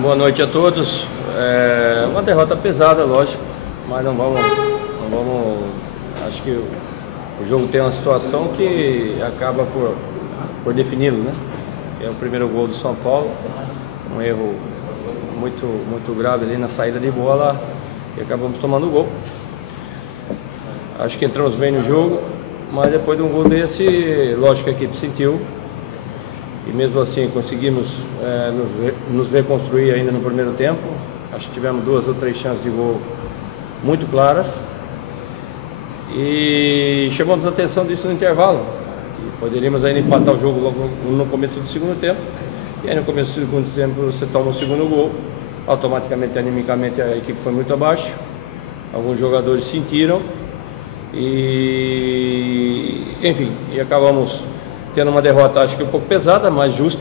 Boa noite a todos. Uma derrota pesada, lógico, mas não vamos. Acho que o jogo tem uma situação que acaba por defini-lo, né? É o primeiro gol do São Paulo, um erro muito grave ali na saída de bola e acabamos tomando o gol. Acho que entramos bem no jogo, mas depois de um gol desse, lógico que a equipe sentiu. E mesmo assim conseguimos nos reconstruir ainda no primeiro tempo. Acho que tivemos 2 ou 3 chances de gol muito claras. E chamamos a atenção disso no intervalo, que poderíamos ainda empatar o jogo logo no começo do segundo tempo. E aí no começo do segundo tempo você toma o segundo gol, automaticamente, animicamente, a equipe foi muito abaixo. Alguns jogadores sentiram e, enfim, acabamos tendo uma derrota, acho que um pouco pesada, mas justa.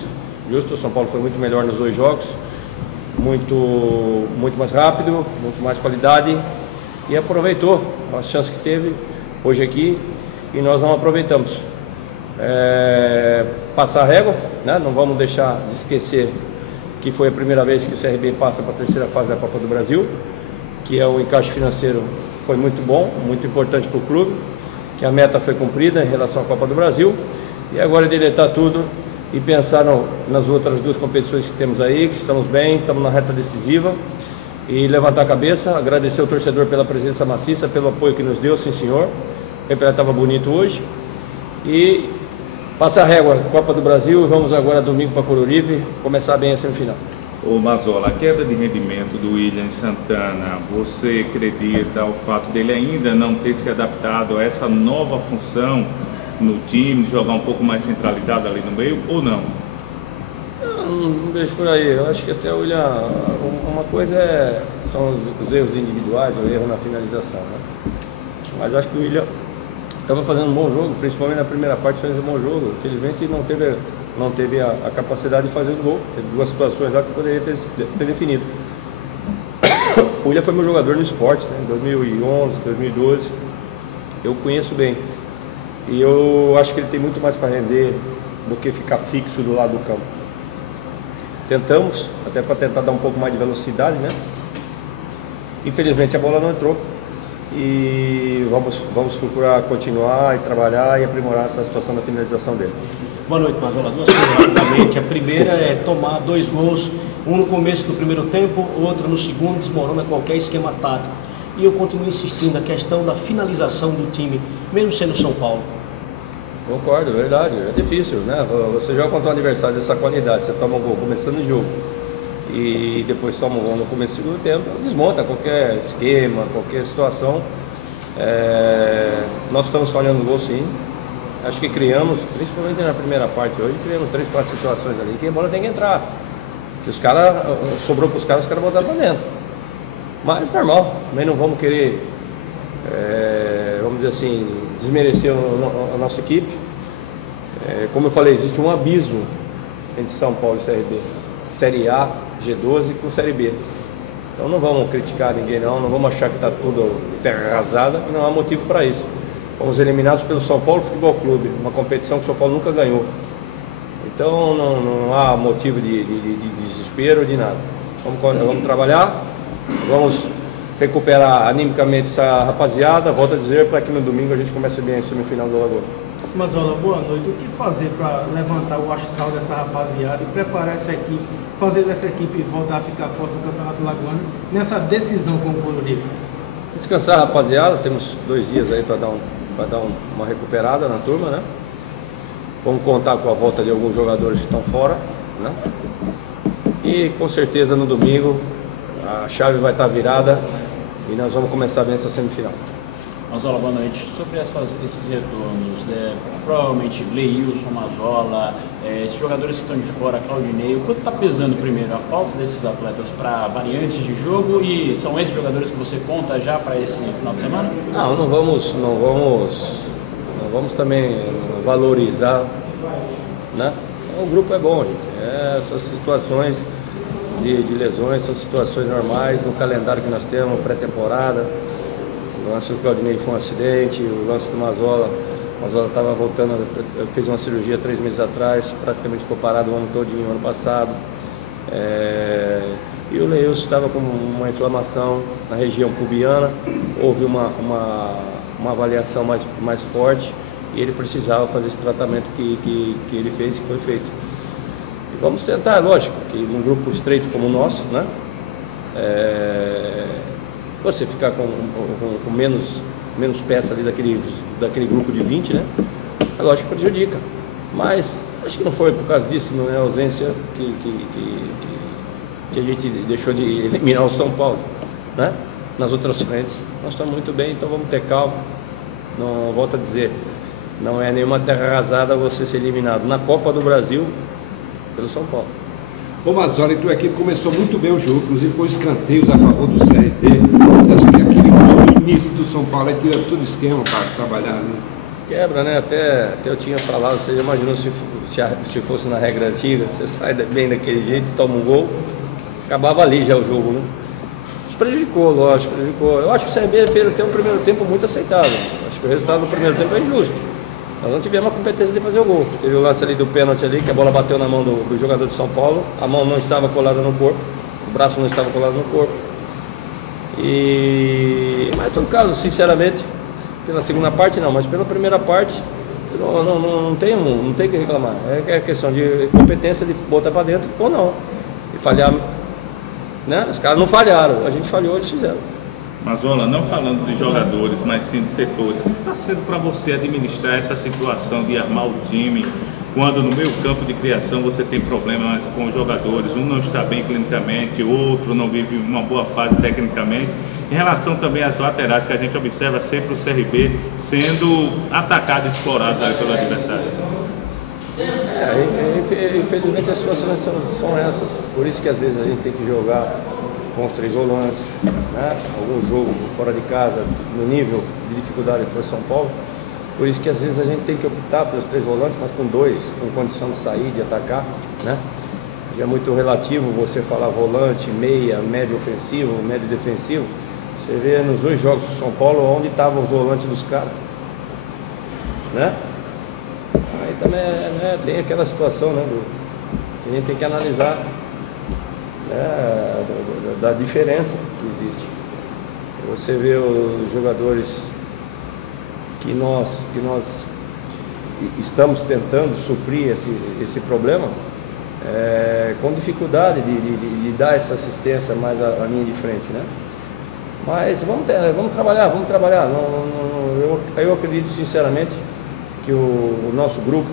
O São Paulo foi muito melhor nos 2 jogos, muito mais rápido, muito mais qualidade e aproveitou as chances que teve hoje aqui e nós não aproveitamos. Passar a régua, né? Não vamos deixar de esquecer que foi a primeira vez que o CRB passa para a terceira fase da Copa do Brasil, que é o encaixe financeiro foi muito bom, muito importante para o clube, que a meta foi cumprida em relação à Copa do Brasil. E agora deletar tudo e pensar nas outras 2 competições que temos aí, que estamos bem, estamos na reta decisiva. E levantar a cabeça, agradecer ao torcedor pela presença maciça, pelo apoio que nos deu, sim senhor. O campeonato estava bonito hoje. E passar a régua, Copa do Brasil, vamos agora domingo para Coruripe, começar bem a semifinal. Ô Mazzola, a queda de rendimento do William Santana, você acredita ao fato dele ainda não ter se adaptado a essa nova função no time, jogar um pouco mais centralizado ali no meio, ou não? Eu não vejo por aí. Eu acho que até o William, uma coisa são os erros individuais, o erro na finalização, né? Mas acho que o William estava fazendo um bom jogo, principalmente na primeira parte fez um bom jogo. Infelizmente não teve a capacidade de fazer o gol. Teve 2 situações lá que poderia ter definido. O William foi meu jogador no esporte, né? Em 2011, 2012. Eu conheço bem. E eu acho que ele tem muito mais para render do que ficar fixo do lado do campo. Tentamos, até para tentar dar um pouco mais de velocidade, né? Infelizmente a bola não entrou. E vamos procurar continuar e trabalhar e aprimorar essa situação da finalização dele. Boa noite, Mazzola. 2 coisas rapidamente. A primeira é tomar 2 gols, um no começo do primeiro tempo, outro no segundo, desmorona qualquer esquema tático. E eu continuo insistindo na questão da finalização do time, mesmo sendo São Paulo. Concordo, verdade. É difícil, né? Você joga contra um adversário dessa qualidade, você toma um gol começando o jogo e depois toma um gol no começo do segundo tempo, desmonta qualquer esquema, qualquer situação. Nós estamos falhando no gol, sim. Acho que criamos, principalmente na primeira parte hoje, criamos 3, 4 situações ali que a bola tem que entrar. Que os caras, sobrou para os caras botaram para dentro. Mas normal, também não vamos querer, vamos dizer assim, desmerecer a nossa equipe. Como eu falei, existe um abismo entre São Paulo e CRB, Série A, G12 com Série B. Então não vamos criticar ninguém não vamos achar que está tudo terra arrasada, que não há motivo para isso. Fomos eliminados pelo São Paulo Futebol Clube, uma competição que o São Paulo nunca ganhou. Então não há motivo de desespero, de nada. Vamos trabalhar. Vamos recuperar animicamente essa rapaziada, volto a dizer, para que no domingo a gente comece bem a semifinal do Alagoas. Mazzola, boa noite. O que fazer para levantar o astral dessa rapaziada e preparar essa equipe, fazer essa equipe voltar a ficar forte no Campeonato Alagoano nessa decisão com o Coruripe? Descansar, rapaziada, temos 2 dias aí para dar uma recuperada na turma, né? Vamos contar com a volta de alguns jogadores que estão fora, né? E com certeza no domingo a chave vai estar virada e nós vamos começar bem essa semifinal. Mazzola, boa noite. Sobre esses retornos, provavelmente Leilson, Mazzola, esses jogadores que estão de fora, Claudinei, o quanto está pesando primeiro a falta desses atletas para variantes de jogo e são esses jogadores que você conta já para esse final de semana? Não vamos também valorizar, né? O grupo é bom, gente. Essas situações de lesões são situações normais no calendário que nós temos, pré-temporada. O lance do Claudinei foi um acidente, o lance do Mazzola estava voltando, fez uma cirurgia 3 meses atrás, praticamente ficou parado o ano todinho, ano passado. E o Leilson estava com uma inflamação na região pubiana, houve uma avaliação mais forte e ele precisava fazer esse tratamento que ele fez e que foi feito. E vamos tentar, lógico, que num grupo estreito como o nosso, né? Você ficar com menos peça ali daquele grupo de 20, né? É lógico que prejudica. Mas acho que não foi por causa disso, não é a ausência que a gente deixou de eliminar o São Paulo, né? Nas outras frentes nós estamos muito bem, então vamos ter calma. Não, volto a dizer, não é nenhuma terra arrasada você ser eliminado na Copa do Brasil pelo São Paulo. Ô Mazola, e tua equipe começou muito bem o jogo, inclusive com escanteios a favor do CRB. Você acha que aquele início do São Paulo aí tira todo esquema para se trabalhar, né? Quebra, né? Até eu tinha falado, você já imaginou se fosse na regra antiga, você sai bem daquele jeito, toma um gol, acabava ali já o jogo, né? Isso prejudicou, lógico, prejudicou. Eu acho que o CRB fez até um primeiro tempo muito aceitável. Acho que o resultado do primeiro tempo é injusto. Nós não tivemos a competência de fazer o gol. Teve o lance ali do pênalti ali, que a bola bateu na mão do jogador de São Paulo, a mão não estava colada no corpo, o braço não estava colado no corpo. Mas em todo caso, sinceramente, pela segunda parte não, mas pela primeira parte não tem que reclamar. É questão de competência de botar para dentro ou não. E falhar, né? Os caras não falharam, a gente falhou, eles fizeram. Mazola, não falando de jogadores, mas sim de setores, como está sendo para você administrar essa situação de armar o time quando no meio campo de criação você tem problemas com os jogadores, um não está bem clinicamente, outro não vive uma boa fase tecnicamente, em relação também às laterais, que a gente observa sempre o CRB sendo atacado e explorado pelo adversário? Infelizmente as situações são essas, por isso que às vezes a gente tem que jogar com os 3 volantes, né? Algum jogo fora de casa, no nível de dificuldade para São Paulo. Por isso que às vezes a gente tem que optar pelos 3 volantes, mas com 2, com condição de sair, de atacar, né? Já é muito relativo você falar volante, meia, médio ofensivo, médio defensivo. Você vê nos 2 jogos do São Paulo onde estavam os volantes dos caras, né? Aí também tem aquela situação, né, que a gente tem que analisar, da diferença que existe. Você vê os jogadores que nós estamos tentando suprir esse problema, com dificuldade de dar essa assistência mais à linha de frente, né? Mas vamos trabalhar. Eu acredito sinceramente que o nosso grupo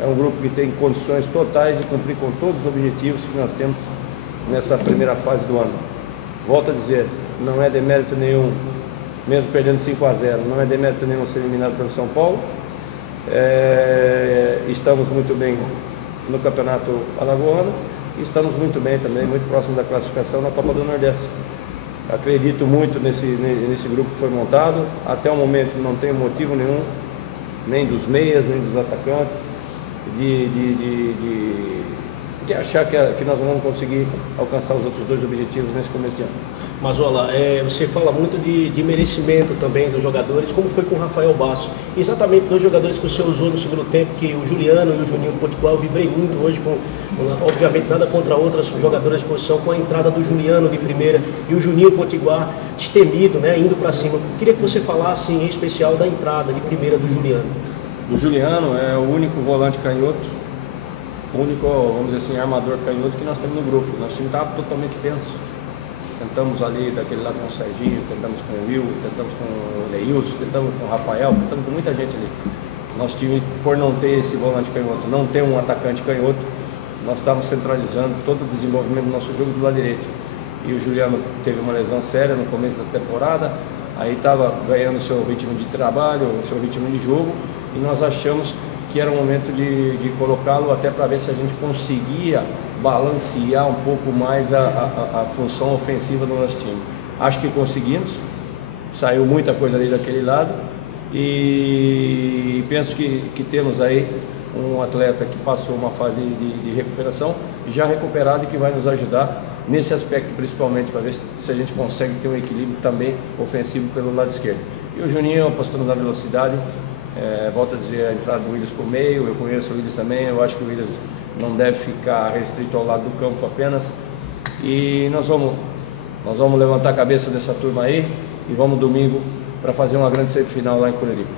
é um grupo que tem condições totais de cumprir com todos os objetivos que nós temos nessa primeira fase do ano. Volto a dizer, não é demérito nenhum, mesmo perdendo 5-0, não é demérito nenhum ser eliminado pelo São Paulo. Estamos muito bem no Campeonato Alagoano e estamos muito bem também, muito próximo da classificação na Copa do Nordeste. Acredito muito nesse grupo que foi montado. Até o momento não tenho motivo nenhum, nem dos meias, nem dos atacantes, de achar que nós vamos conseguir alcançar os outros 2 objetivos nesse começo de ano. Mazola, você fala muito de merecimento também dos jogadores, como foi com o Rafael Basso. Exatamente 2 jogadores que o senhor usou no segundo tempo, que o Juliano e o Juninho Potiguar, eu vibrei muito hoje, obviamente nada contra outras jogadoras de posição, com a entrada do Juliano de primeira e o Juninho Potiguar destemido, né, indo para cima. Queria que você falasse em especial da entrada de primeira do Juliano. O Juliano é o único volante canhoto, o único, vamos dizer assim, armador canhoto que nós temos no grupo. Nosso time estava totalmente tenso. Tentamos ali daquele lado com o Serginho, tentamos com o Will, tentamos com o Leilson, tentamos com o Rafael, tentamos com muita gente ali. Nosso time, por não ter esse volante canhoto, não ter um atacante canhoto, nós estávamos centralizando todo o desenvolvimento do nosso jogo do lado direito. E o Juliano teve uma lesão séria no começo da temporada, aí estava ganhando o seu ritmo de trabalho, o seu ritmo de jogo, e nós achamos que era o momento de colocá-lo até para ver se a gente conseguia balancear um pouco mais a função ofensiva do nosso time. Acho que conseguimos, saiu muita coisa ali daquele lado e penso que temos aí um atleta que passou uma fase de recuperação, já recuperado e que vai nos ajudar nesse aspecto principalmente, para ver se a gente consegue ter um equilíbrio também ofensivo pelo lado esquerdo. E o Juninho apostando na velocidade, Volto a dizer, a entrada do Williams por meio, eu conheço o Williams também, eu acho que o Williams não deve ficar restrito ao lado do campo apenas. E nós vamos levantar a cabeça dessa turma aí e vamos domingo para fazer uma grande semifinal lá em Curitiba.